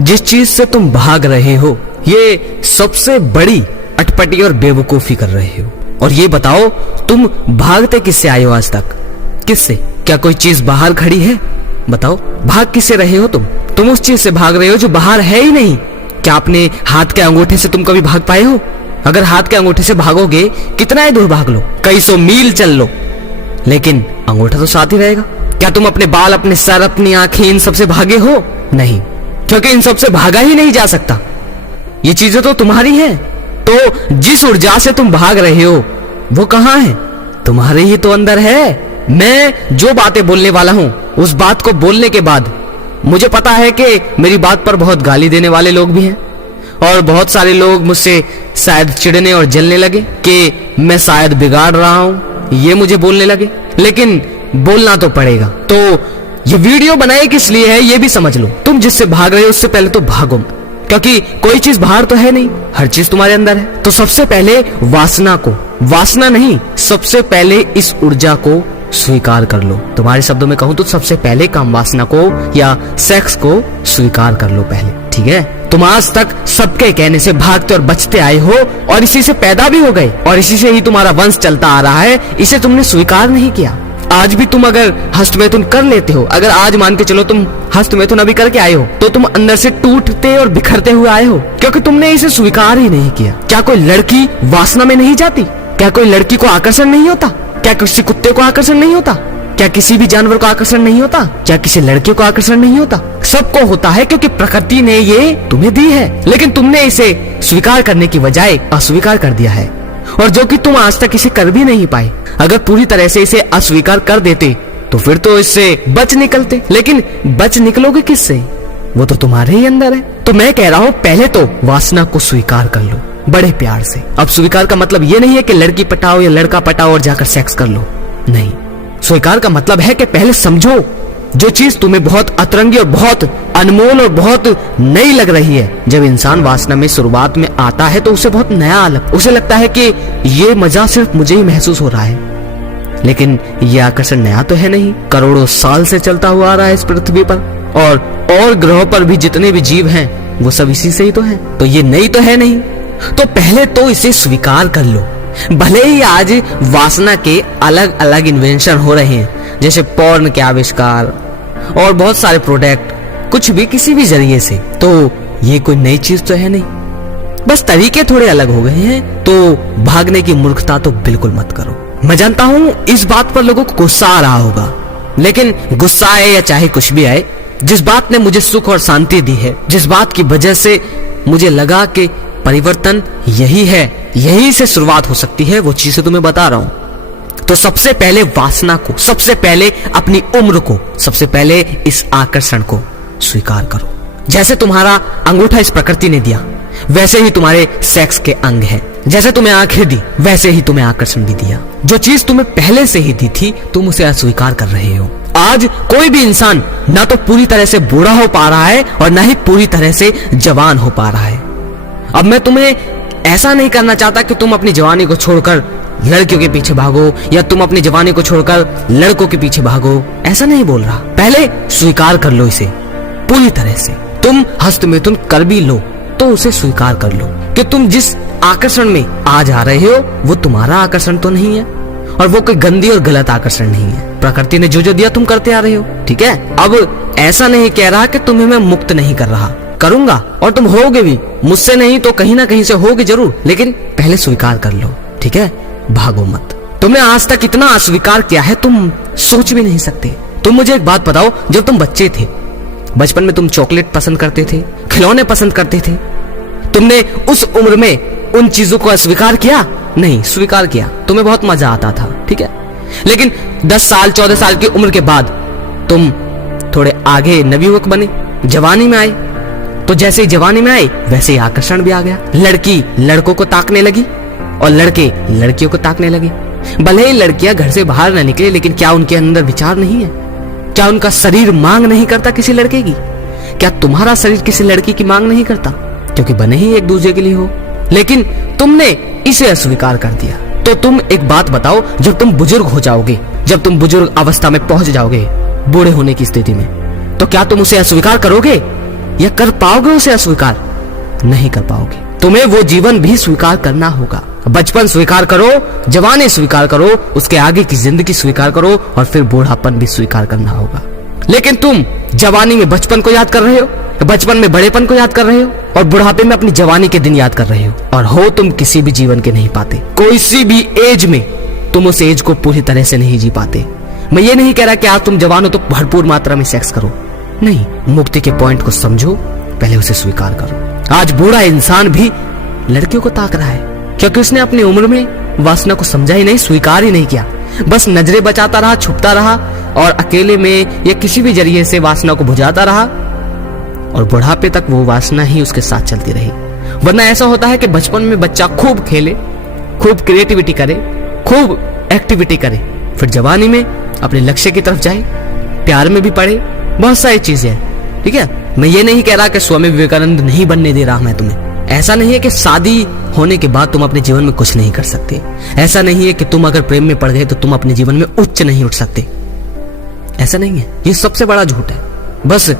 जिस चीज से तुम भाग रहे हो ये सबसे बड़ी अटपटी और बेवकूफी कर रहे हो। और ये बताओ तुम भागते किससे आए हो आज तक? किससे? क्या कोई चीज बाहर खड़ी है? बताओ भाग किससे रहे हो तुम उस चीज से भाग रहे हो जो बाहर है ही नहीं। क्या अपने हाथ के अंगूठे से तुम कभी भाग पाए हो? अगर हाथ के अंगूठे से भागोगे कितना ही दूर भाग लो, कई सौ मील चल लो, लेकिन अंगूठा तो साथ ही रहेगा। क्या तुम अपने बाल, अपने सर, अपनी आंखें, इन सबसे भागे हो? नहीं, क्योंकि इन सबसे भागा ही नहीं जा सकता। ये चीजें तो तुम्हारी हैं। तो जिस ऊर्जा से तुम भाग रहे हो वो कहां है? तुम्हारे ही तो अंदर है। मैं जो बातें बोलने वाला हूं उस बात को बोलने के बाद मुझे पता है कि मेरी बात पर बहुत गाली देने वाले लोग भी हैं और बहुत सारे लोग मुझसे शायद चिढ़ने और जलने लगे कि मैं शायद बिगाड़ रहा हूं, ये मुझे बोलने लगे, लेकिन बोलना तो पड़ेगा। तो ये वीडियो बनाई किस लिए है ये भी समझ लो। तुम जिससे भाग रहे हो उससे पहले तो भागो, क्योंकि कोई चीज बाहर तो है नहीं, हर चीज तुम्हारे अंदर है। तो सबसे पहले वासना नहीं, सबसे पहले इस ऊर्जा को स्वीकार कर लो। तुम्हारे शब्दों में कहूं तो सबसे पहले काम वासना को या सेक्स को स्वीकार कर लो पहले, ठीक है? तुम आज तक सबके कहने से भागते और बचते आए हो और इसी से पैदा भी हो गए और इसी से ही तुम्हारा वंश चलता आ रहा है। इसे तुमने स्वीकार नहीं किया। आज भी तुम अगर हस्तमैथुन कर लेते हो, अगर आज मान के चलो तुम हस्तमैथुन अभी करके आए हो, तो तुम अंदर से टूटते और बिखरते हुए आए हो, क्योंकि तुमने इसे स्वीकार ही नहीं किया। क्या कोई लड़की वासना में नहीं जाती? क्या कोई लड़की को आकर्षण नहीं होता? क्या किसी कुत्ते को आकर्षण नहीं होता? क्या किसी भी जानवर को आकर्षण नहीं होता? क्या किसी लड़के को आकर्षण नहीं होता? सबको होता है, क्योंकि प्रकृति ने ये तुम्हें दी है, लेकिन तुमने इसे स्वीकार करने की बजाय अस्वीकार कर दिया है। और जो कि तुम आज तक इसे कर भी नहीं पाए। अगर पूरी तरह से इसे अस्वीकार कर देते तो फिर तो इससे बच निकलते, लेकिन बच निकलोगे किससे? वो तो तुम्हारे ही अंदर है। तो मैं कह रहा हूँ पहले तो वासना को स्वीकार कर लो बड़े प्यार से। अब स्वीकार का मतलब ये नहीं है कि लड़की पटाओ या लड़का पटाओ और जाकर सेक्स कर लो, नहीं। स्वीकार का मतलब है कि पहले समझो जो चीज तुम्हें बहुत अतरंगी और बहुत अनमोल और बहुत नई लग रही है। जब इंसान वासना में शुरुआत में आता है तो उसे बहुत नया उसे लगता है कि ये मजा सिर्फ मुझे ही महसूस हो रहा है, लेकिन ये आकर्षण नया तो है नहीं, करोड़ों साल से चलता हुआ आ रहा है इस पृथ्वी पर, और ग्रहों पर भी जितने भी जीव हैं वो सब इसी से ही तो हैं। तो ये नई तो है नहीं। तो पहले तो इसे स्वीकार कर लो। भले ही आज वासना के अलग अलग इन्वेंशन हो रहे हैं, जैसे पॉर्न के आविष्कार और बहुत सारे प्रोडक्ट, कुछ भी किसी भी जरिए से, तो ये कोई नई चीज तो है नहीं, बस तरीके थोड़े अलग हो गए हैं। तो भागने की मूर्खता तो बिल्कुल मत करो। मैं जानता हूं इस बात पर लोगों को गुस्सा आ रहा होगा, लेकिन गुस्सा आए या चाहे कुछ भी आए, जिस बात ने मुझे सुख और शांति दी है, जिस बात की वजह से मुझे लगा कि परिवर्तन यही है, यही से शुरुआत हो सकती है, वो चीजें तुम्हें बता रहा हूं। तो सबसे पहले वासना को, सबसे पहले अपनी उम्र को, सबसे पहले इस आकर्षण को स्वीकार करो। जैसे तुम्हारा अंगूठा इस प्रकृति ने दिया, वैसे ही तुम्हारे सेक्स के अंग हैं। जैसे तुम्हें आंखें दी, वैसे ही तुम्हें आकर्षण भी दिया। जो चीज तुम्हें पहले से ही दी थी, तुम उसे अस्वीकार कर रहे हो। आज कोई भी इंसान ना तो पूरी तरह से बूढ़ा हो पा रहा है और ना ही पूरी तरह से जवान हो पा रहा है। अब मैं तुम्हें ऐसा नहीं करना चाहता कि तुम अपनी जवानी को छोड़कर लड़कियों के पीछे भागो या तुम अपनी जवानी को छोड़कर लड़कों के पीछे भागो, ऐसा नहीं बोल रहा। पहले स्वीकार कर लो इसे पूरी तरह से। तुम हस्तमैथुन कर भी लो तो उसे स्वीकार कर लो कि तुम जिस आकर्षण में आज आ रहे हो वो तुम्हारा आकर्षण तो नहीं है और वो कोई गंदी और गलत आकर्षण नहीं है। प्रकृति ने जो दिया तुम करते आ रहे हो, ठीक है? अब ऐसा नहीं कह रहा कि तुम्हें मैं मुक्त नहीं कर रहा, करूंगा और तुम होगे भी, मुझसे नहीं तो कहीं ना कहीं से होगे जरूर, लेकिन पहले स्वीकार कर लो, ठीक है? भागो मत। तुमने आज तक इतना अस्वीकार किया है तुम सोच भी नहीं सकते। तुम मुझे एक बात बताओ, जब तुम बच्चे थे, बचपन में तुम चॉकलेट पसंद करते थे, खिलौने पसंद करते थे, तुमने उस उम्र में उन चीजों को अस्वीकार किया? नहीं, स्वीकार किया। तुम्हें बहुत मजा आता था, ठीक है? लेकिन 10 साल 14 साल की उम्र के बाद तुम थोड़े आगे नवयुवक बने, जवानी में आए, तो जैसे ही जवानी में आए वैसे ही आकर्षण भी आ गया। लड़की लड़कों को ताकने लगी और लड़के लड़कियों को ताकने लगे। भले ही लड़कियां घर से बाहर न निकले, लेकिन क्या उनके अंदर विचार नहीं है? क्या उनका शरीर मांग नहीं करता किसी लड़के की? क्या तुम्हारा शरीर किसी लड़की की मांग नहीं करता? क्योंकि बने ही एक दूसरे के लिए हो, लेकिन तुमने इसे अस्वीकार कर दिया। तो तुम एक बात बताओ, जब तुम बुजुर्ग हो जाओगे, जब तुम बुजुर्ग अवस्था में पहुंच जाओगे, बूढ़े होने की स्थिति में, तो क्या तुम उसे अस्वीकार करोगे? या कर पाओगे उसे अस्वीकार? नहीं कर पाओगे। तुम्हें वो जीवन भी स्वीकार करना होगा। बचपन स्वीकार करो, जवानी स्वीकार करो, उसके आगे की जिंदगी स्वीकार करो, और फिर बूढ़ापन भी स्वीकार करना होगा। लेकिन तुम जवानी में बचपन को याद कर रहे हो, बचपन में बड़ेपन को याद कर रहे हो, और बुढ़ापे में अपनी जवानी के दिन याद कर रहे हो, और हो तुम किसी भी जीवन के नहीं पाते। कोई सी भी एज में तुम उस एज को पूरी तरह से नहीं जी पाते। मैं ये नहीं कह रहा कि आज तुम जवान हो तो भरपूर मात्रा में सेक्स करो, नहीं। मुक्ति के पॉइंट को समझो, पहले उसे स्वीकार करो। आज बूढ़ा इंसान भी लड़कियों को ताक रहा है क्योंकि उसने अपनी उम्र में वासना को समझा ही नहीं, स्वीकार ही नहीं किया। बस नजरें बचाता रहा, छुपता रहा, और अकेले में या किसी भी जरिए से वासना को बुझाता रहा, और बुढ़ापे तक वो वासना ही उसके साथ चलती रही। वरना ऐसा होता है कि बचपन में बच्चा खूब खेले, खूब क्रिएटिविटी करे, खूब एक्टिविटी करे, फिर जवानी में अपने लक्ष्य की तरफ जाए, प्यार में भी पड़े, बहुत सारी चीजें हैं। ठीक है, मैं ये नहीं कह रहा कि स्वामी विवेकानंद नहीं बनने दे रहा मैं तुम्हें। ऐसा नहीं है कि शादी होने के बाद तुम अपने जीवन में कुछ नहीं कर सकते। ऐसा नहीं है कि तुम अगर प्रेम में पड़ गए तो तुम अपने जीवन में उच्च नहीं उठ सकते। ऐसा नहीं है, ये सबसे बड़ा झूठ है। बस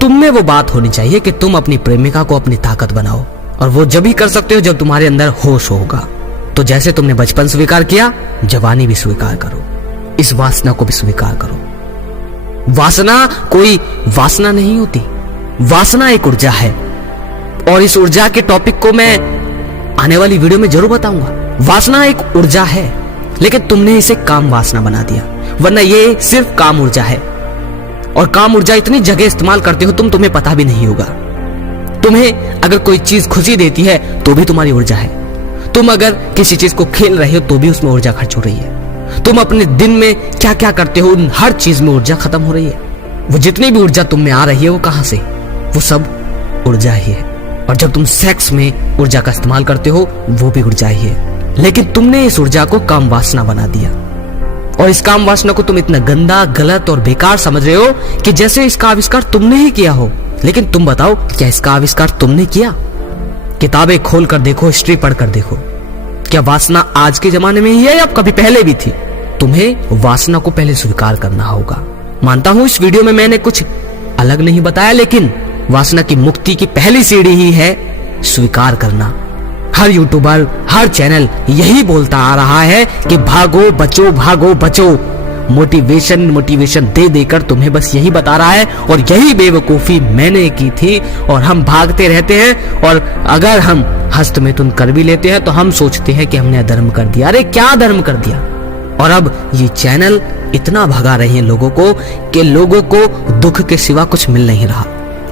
तुम में वो बात होनी चाहिए कि तुम अपनी प्रेमिका को अपनी ताकत बनाओ, और वो जब ही कर सकते हो जब तुम्हारे अंदर होश होगा। तो जैसे तुमने बचपन स्वीकार किया, जवानी भी स्वीकार करो, इस वासना को भी स्वीकार करो। वासना कोई वासना नहीं होती, वासना एक ऊर्जा है, और इस ऊर्जा के टॉपिक को मैं आने वाली वीडियो में जरूर बताऊंगा। वासना एक ऊर्जा है, लेकिन तुमने इसे काम वासना बना दिया। वरना ये सिर्फ काम ऊर्जा है, और काम ऊर्जा इतनी जगह इस्तेमाल करते हो तुम्हें पता भी नहीं होगा। तुम्हें अगर कोई चीज खुशी देती है तो भी तुम्हारी ऊर्जा है। तुम अगर किसी चीज को खेल रहे हो तो भी उसमें ऊर्जा खर्च हो रही है। तुम अपने दिन में क्या क्या करते हो, उन हर चीज में ऊर्जा खत्म हो रही है। वो जितनी भी ऊर्जा तुम में आ रही है वो कहां से? वो सब ऊर्जा ही है। और जब तुम सेक्स में ऊर्जा का इस्तेमाल करते हो वो भी ऊर्जा ही है। लेकिन तुमने इस ऊर्जा को काम वासना बना दिया, और इस काम वासना को तुम इतना गंदा, गलत और बेकार समझ रहे हो कि जैसे इसका आविष्कार तुमने ही किया हो। लेकिन तुम बताओ, क्या इसका आविष्कार तुमने किया? किताबें खोल कर देखो, हिस्ट्री पढ़ कर देखो, क्या वासना आज के जमाने में ही है या कभी पहले भी थी? तुम्हें वासना को पहले स्वीकार करना होगा। मानता हूं इस वीडियो में मैंने कुछ अलग नहीं बताया, लेकिन वासना की मुक्ति की पहली सीढ़ी ही है स्वीकार करना। हर यूट्यूबर, हर चैनल यही बोलता आ रहा है कि भागो बचो, भागो बचो। मोटिवेशन दे देकर तुम्हें बस यही बता रहा है, और यही बेवकूफी मैंने की थी। और हम भागते रहते हैं, और अगर हम हस्त में तुम कर भी लेते हैं तो हम सोचते हैं कि हमने अधर्म कर दिया। अरे क्या धर्म कर दिया? और अब ये चैनल इतना भगा रहे हैं लोगों को कि लोगों को दुख के सिवा कुछ मिल नहीं रहा।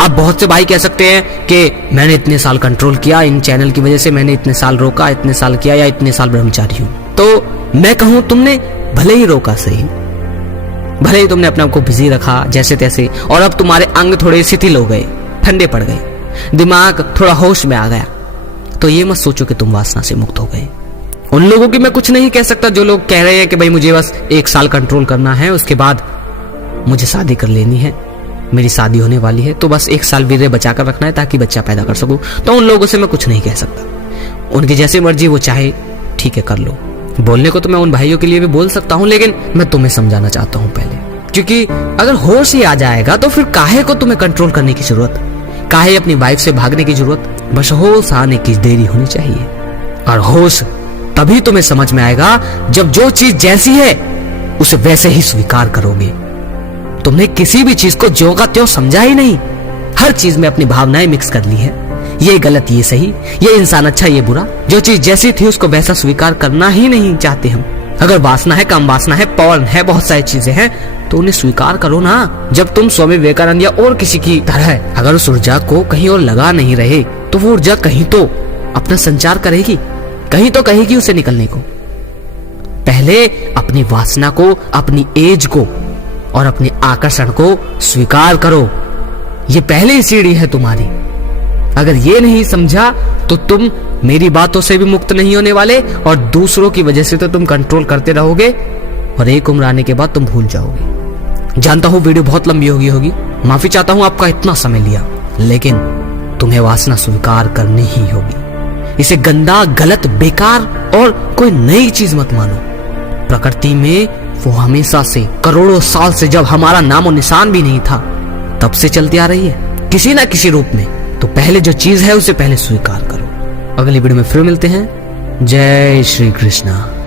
अब बहुत से भाई कह सकते हैं कि मैंने इतने साल कंट्रोल किया, इन चैनल की वजह से मैंने इतने साल रोका, इतने साल किया, या इतने साल ब्रह्मचारी हूं। तो मैं कहूं, तुमने भले ही रोका सही, भले ही तुमने अपने आप को बिजी रखा जैसे तैसे, और अब तुम्हारे अंग थोड़े शिथिल हो गए, ठंडे पड़ गए, दिमाग थोड़ा होश में आ गया, तो ये मत सोचो कि तुम वासना से मुक्त हो गए। उन लोगों की मैं कुछ नहीं कह सकता जो लोग कह रहे हैं कि भाई मुझे बस 1 साल कंट्रोल करना है, उसके बाद मुझे शादी कर लेनी है, मेरी शादी होने वाली है, तो बस 1 साल वीर्य बचा कर रखना है ताकि बच्चा पैदा कर सकूं। तो उन लोगों से मैं कुछ नहीं कह सकता। उनकी जैसी मर्जी, वो चाहे ठीक है कर लो। बोलने को तो मैं उन भाइयों के लिए भी बोल सकता हूं, लेकिन मैं तुम्हें समझाना चाहता हूं पहले, क्योंकि अगर होश ही आ जाएगा तो फिर काहे को तुम्हें कंट्रोल करने की जरूरत, काहे अपनी वाइफ से भागने की जरूरत? बस होश आने की देरी होनी चाहिए। और होश तभी तुम्हें समझ में आएगा जब जो चीज जैसी है उसे वैसे ही स्वीकार करोगे। तुमने किसी भी चीज को ज्यों का त्यों समझा ही नहीं, हर चीज में अपनी भावनाएं मिक्स कर ली है। ये गलत, ये सही, ये इंसान अच्छा, ये बुरा। जो चीज जैसी थी उसको वैसा स्वीकार करना ही नहीं चाहते हम। अगर वासना है, काम वासना है, पौन है, बहुत सारी चीजें हैं, तो उन्हें स्वीकार करो ना। जब तुम स्वामी विवेकानंद या और किसी की तरह अगर उस ऊर्जा को कहीं और लगा नहीं रहे, तो वो ऊर्जा कहीं तो अपना संचार करेगी, कहीं तो कहेगी उसे निकलने को। पहले अपनी वासना को, अपनी एज को और अपने आकर्षण को स्वीकार करो। ये पहली सीढ़ी है तुम्हारी। अगर ये नहीं समझा तो तुम मेरी बातों से भी मुक्त नहीं होने वाले, और दूसरों की वजह से तो तुम कंट्रोल करते रहोगे, और एक उम्र आने के बाद तुम भूल जाओगे। जानता हूं वीडियो बहुत लंबी होगी, माफी चाहता हूं आपका इतना समय लिया, लेकिन तुम्हें वासना स्वीकार करनी ही होगी। इसे गंदा, गलत, बेकार और कोई नई चीज मत मानो। प्रकृति में वो हमेशा से, करोड़ों साल से, जब हमारा नामो निशान भी नहीं था, तब से चलती आ रही है। किसी ना किसी रूप में, तो पहले जो चीज है उसे पहले स्वीकार करो। अगली वीडियो में फिर मिलते हैं। जय श्री कृष्णा।